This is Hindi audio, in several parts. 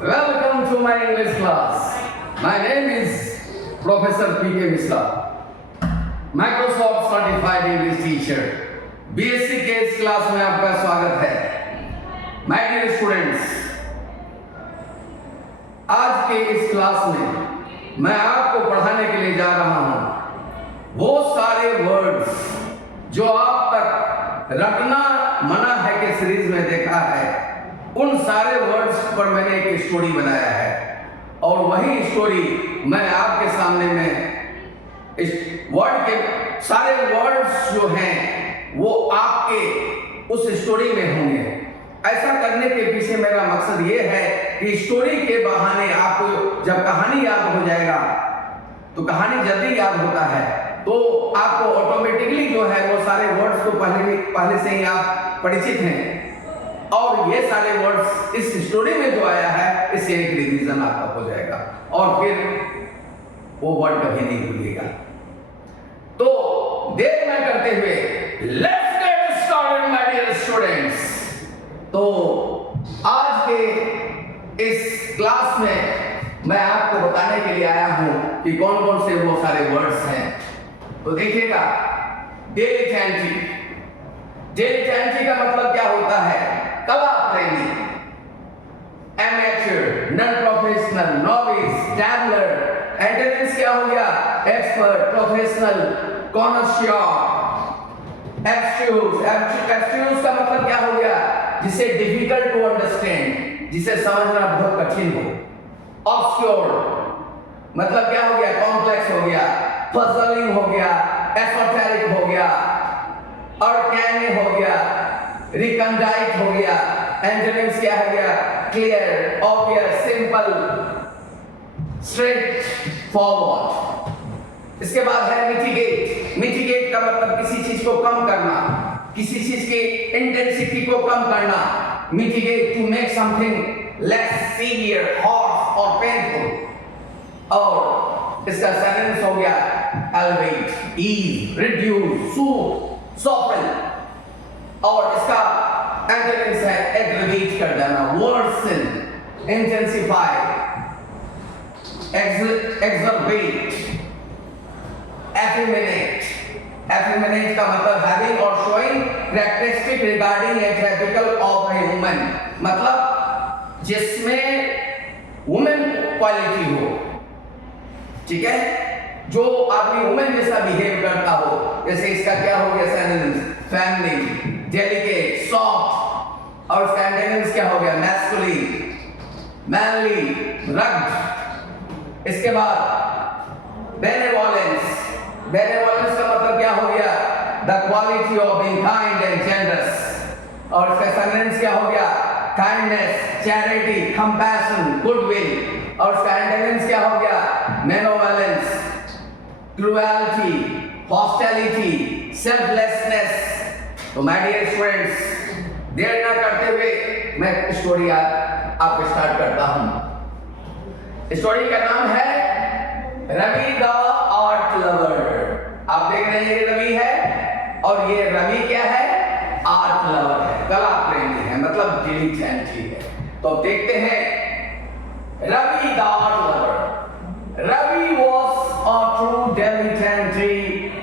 Welcome to my English class. My name is Professor P.K. Misra, Microsoft Certified English Teacher. BSc के इस क्लास में आपका स्वागत है। My dear students, आज के इस क्लास में मैं आपको पढ़ाने के लिए जा रहा हूँ वो सारे वर्ड्स जो आप तक रटना मना है के सीरीज में देखा है। उन सारे वर्ड्स पर मैंने एक स्टोरी बनाया है और वही स्टोरी मैं आपके सामने में इस वर्ड के सारे वर्ड्स जो हैं वो आपके उस स्टोरी में होंगे। ऐसा करने के पीछे मेरा मकसद ये है कि स्टोरी के बहाने आपको जब कहानी याद हो जाएगा तो कहानी जल्दी याद होता है, तो आपको ऑटोमेटिकली जो है वो सारे वर्ड्स को पहले से ही आप परिचित हैं और ये सारे वर्ड्स इस स्टोरी में जो आया है इससे एक रिवीजन आपका हो जाएगा और फिर वो वर्ड कभी नहीं भूलिएगा। तो देर न करते हुए let's get started my dear students. तो आज के इस क्लास में मैं आपको बताने के लिए आया हूं कि कौन कौन से वो सारे वर्ड्स हैं। तो देखिएगा, डिलीटेंटी। डिलीटेंटी का मतलब क्या होता है? कला प्रेमी, amateur, non professional, novice, dabbler. Antonyms क्या हो गया? Expert, professional, कॉनशियर, एब्स्ट्यूज। एब्स्ट्यूज का मतलब क्या हो गया? जिसे डिफिकल्ट टू अंडरस्टैंड, जिसे समझना बहुत कठिन हो। ऑब्स्क्योर मतलब क्या हो गया? कॉम्प्लेक्स हो गया, पजलिंग हो गया, एसोटेरिक हो गया, अरकानी हो गया, रिकंडाइट हो गया। एंटोनिम्स क्या हो गया? Clear, obvious, simple, straight forward. इसके बाद है मिटिगेट। मिटिगेट का मतलब किसी चीज को कम करना, किसी चीज की इंटेंसिटी को कम करना। Mitigate, to make something less severe, harsh और पेनफुल। और इसका सिनोनिम्स हो गया elevate, ease, reduce, soothe, soften. और इसका एंटोनिम्स है एग्रीगेट कर देना, वर्सन, इंटेंसिफाई, एक्सरबेट, एफिमिनेट। एफिमिनेट का मतलब हैविंग और showing characteristic regarding A typical of a woman, मतलब जिसमें वुमेन क्वालिटी हो, ठीक है, जो आदमी वुमेन जैसा बिहेव करता हो। जैसे इसका क्या हो गया सिनोनिम्स? Feminine, delicate, soft. और इसका एंटोनिम्स क्या हो गया? Masculine, manly, rugged. इसके बाद बेनेवोलेंस। बेनेवोलेंस का मतलब क्या हो गया? The quality of being kind and generous. और इसका सिनोनिम्स क्या हो गया? Kindness, charity, compassion, goodwill. और इसका एंटोनिम्स क्या हो गया? Malevolence, cruelty, hostility, selflessness. तो माय डियर स्टूडेंट्स, देर ना करते हुए मैं स्टोरी आपको स्टार्ट करता हूं। स्टोरी का नाम है रवि द आर्ट लवर। आप देख रहे हैं ये रवि है और ये रवि क्या है? आर्ट लवर है, कला प्रेमी है, मतलब डिलीटेंटी है। तो देखते हैं Ravi the art lover. Ravi was a true dilettante,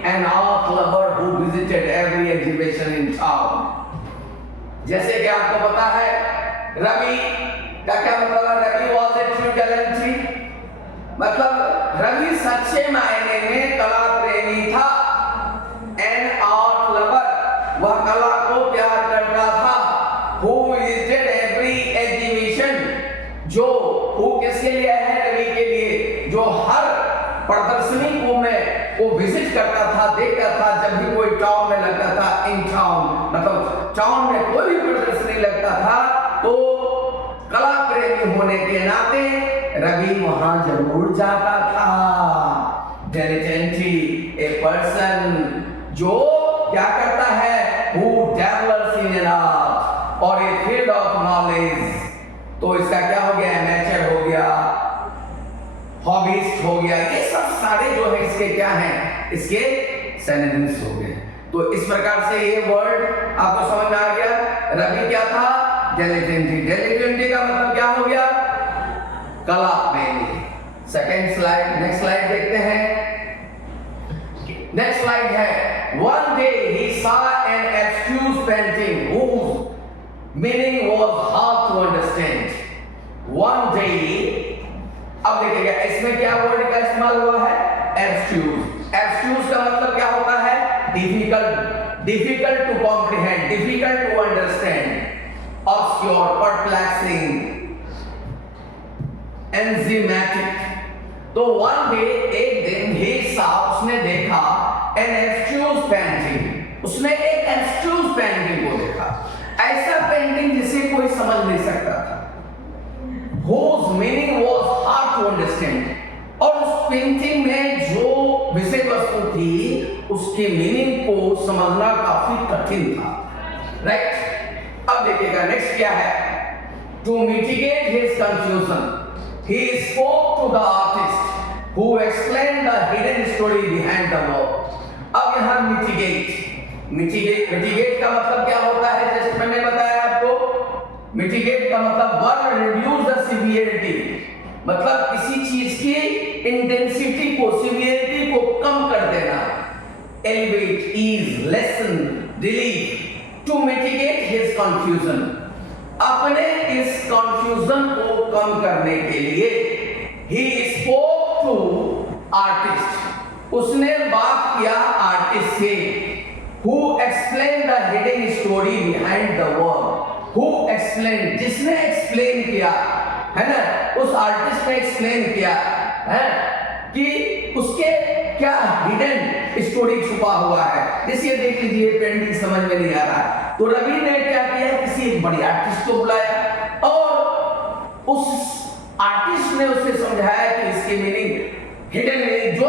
an art lover who visited every exhibition in town. जैसे कि आपको पता है रवि का क्या मतलब है? Ravi was a true dilettante, मतलब रवि सच्चे मायने में कला प्रेमी था। an art lover, वह कला को प्यार करता था। who visited every exhibition, जो who किसके लिए है? रवि के लिए, जो हर प्रदर्शनी को विजिट करता था, देखता था। जब भी कोई टाउन में लगता था, इन टाउन मतलब टाउन में कोई भी प्रदर्शनी लगता था तो कला प्रेमी होने के नाते रवि वहां जरूर जाता था। डिलीटेंटी, ए पर्सन जो क्या करता है? who dabbles in an art or a field of knowledge। तो इसका क्या हो गया? नेचर हो गया, हॉबीस्ट हो गया। ये सब सारे जो है इसके क्या हैं? इसके सिनोनिम्स हो गए। तो इस प्रकार से ये वर्ड आपको समझ में आ गया। रवि क्या था? डिलीटेंटी। डिलीटेंटी का मतलब क्या हो गया? कला प्रेमी। सेकेंड स्लाइड, नेक्स्ट स्लाइड देखते हैं। नेक्स्ट स्लाइड है, one day he saw an abstruse painting whose meaning was hard to understand. One day, अब देखिएगा इसमें क्या वर्ड का इस्तेमाल हुआ है, abstruse। abstruse का मतलब क्या होता है, difficult to comprehend, difficult to understand, obscure, perplexing, enigmatic। तो one day, एक दिन he saw, उसने देखा an abstruse painting, उसने एक abstruse painting को देखा, ऐसा पेंटिंग जिसे कोई समझ नहीं सकता था, whose meaning was hard to understand, और उस पेंटिंग में जो विषय वस्तु थी उसके मीनिंग को समझना काफी कठिन था, राइट। अब देखिएगा नेक्स्ट क्या है, to mitigate his confusion he spoke to the artist who explained the hidden story behind the work। अब यहाँ मिटिगेट का मतलब क्या होता है, जैसे मैंने बताया आपको, मिटिगेट का मतलब वन रिड्यूस द सिवियरिटी, मतलब किसी चीज की इंटेंसिटी को, सिवियरिटी को कम कर देना, elevate, ease, lessen, relief. To mitigate his confusion, अपने इस कंफ्यूजन को कम करने के लिए ही स्पोक टू आर्टिस्ट, उसने बात किया आर्टिस्ट से, who explained the hidden story behind the work। who explained, जिसने एक्सप्लेन किया है ना, उस आर्टिस्ट ने एक्सप्लेन किया है कि उसके क्या हिडन स्टोरी छुपा हुआ है। जैसे देख लीजिए पेंटिंग समझ में नहीं आ रहा है, तो रवि ने क्या किया, किसी एक बड़े आर्टिस्ट को बुलाया और उस आर्टिस्ट ने उसे समझाया कि इसकी मीनिंग, हिडन मीनिंग, जो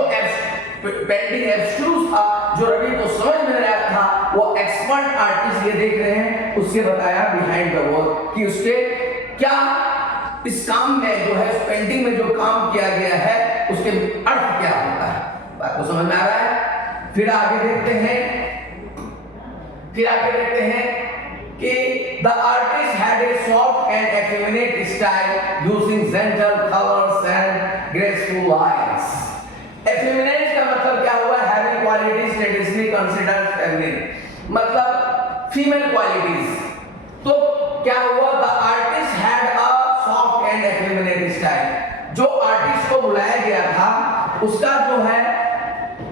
पेंटिंग एब्स्ट्रूज था, जो रवि को समझ में नहीं आया था, वो एक्सपर्ट आर्टिस्ट ये देख रहे हैं, उससे बताया बिहाइंड द वर्क कि उसके क्या, इस काम में जो है, इस पेंटिंग में जो काम किया गया है उसके अर्थ क्या होता है। बात को समझ में आ रहा है। फिर आगे देखते हैं कि the artist had a soft and effeminate style using gentle colors and graceful lines। effeminate का मतलब क्या हुआ, having qualities traditionally considered feminine, मतलब फीमेल क्वालिटीज। तो क्या हुआ, the artist had a soft and effeminate style, जो आर्टिस्ट को बुलाया गया था उसका जो है,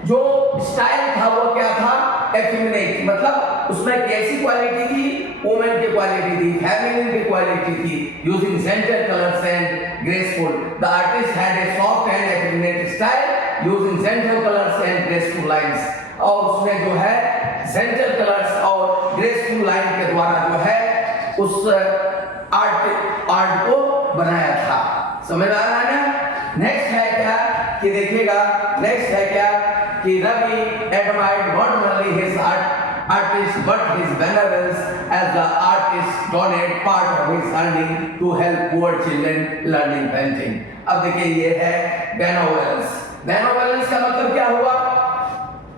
जो स्टाइल था वो क्या था, effeminate, मतलब उसमें कैसी क्वालिटी थी, वुमेन की क्वालिटी थी, फेमिनिन की क्वालिटी थी, using gentle colours and graceful. The artist had a soft and effeminate style using gentle colours and graceful lines, और उसने जो है जेंटल कलर्स और ग्रेसफुल लाइन के द्वारा जो है उस आर्ट को बनाया था। समझ आ रहा है ना। नेक्स्ट है क्या कि देखिएगा, नेक्स्ट है क्या कि Ravi admired not only his artist but his benevolence as the artist donate part of his earning to help poor children learning painting। अब देखिए ये है benevolence। benevolence का मतलब क्या हुआ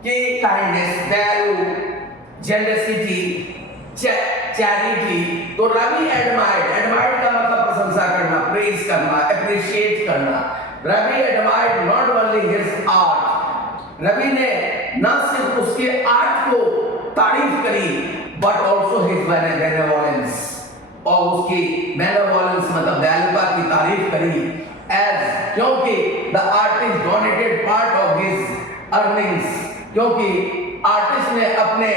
कि kindness, दयालु, generosity, चैरिटी। तो रवि एडमायर्ड का मतलब प्रशंसा करना, प्रेज करना, अप्रिशिएट करना। Ravi admired not only his art, Ravi ने न सिर्फ उसके आर्ट को तारीफ करी बट ऑल्सो हिज बेनेवोलेंस, और उसकी बेनेवोलेंस मतलब दयालुता की तारीफ करी, एज क्योंकि the artist donated part of his earnings, क्योंकि आर्टिस्ट ने अपने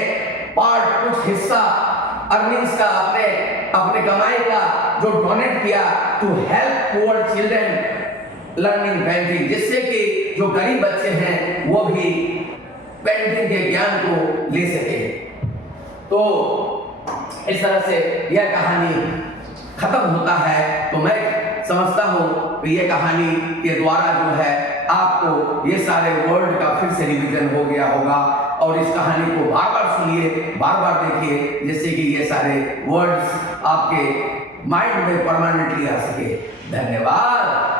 पार्ट, कुछ हिस्सा अर्निंग्स का, अपने कमाई का जो डोनेट किया to help poor children learning painting, जिससे कि जो गरीब बच्चे हैं वो भी पेंटिंग के ज्ञान को ले सके। तो इस तरह से यह कहानी खत्म होता है। तो मैं समझता हूँ कि यह कहानी के द्वारा जो है आपको ये सारे वर्ड का फिर से रिवीजन हो गया होगा, और इस कहानी को बार बार सुनिए, बार बार देखिए, जिससे कि ये सारे वर्ड्स आपके माइंड में परमानेंटली आ सके। धन्यवाद।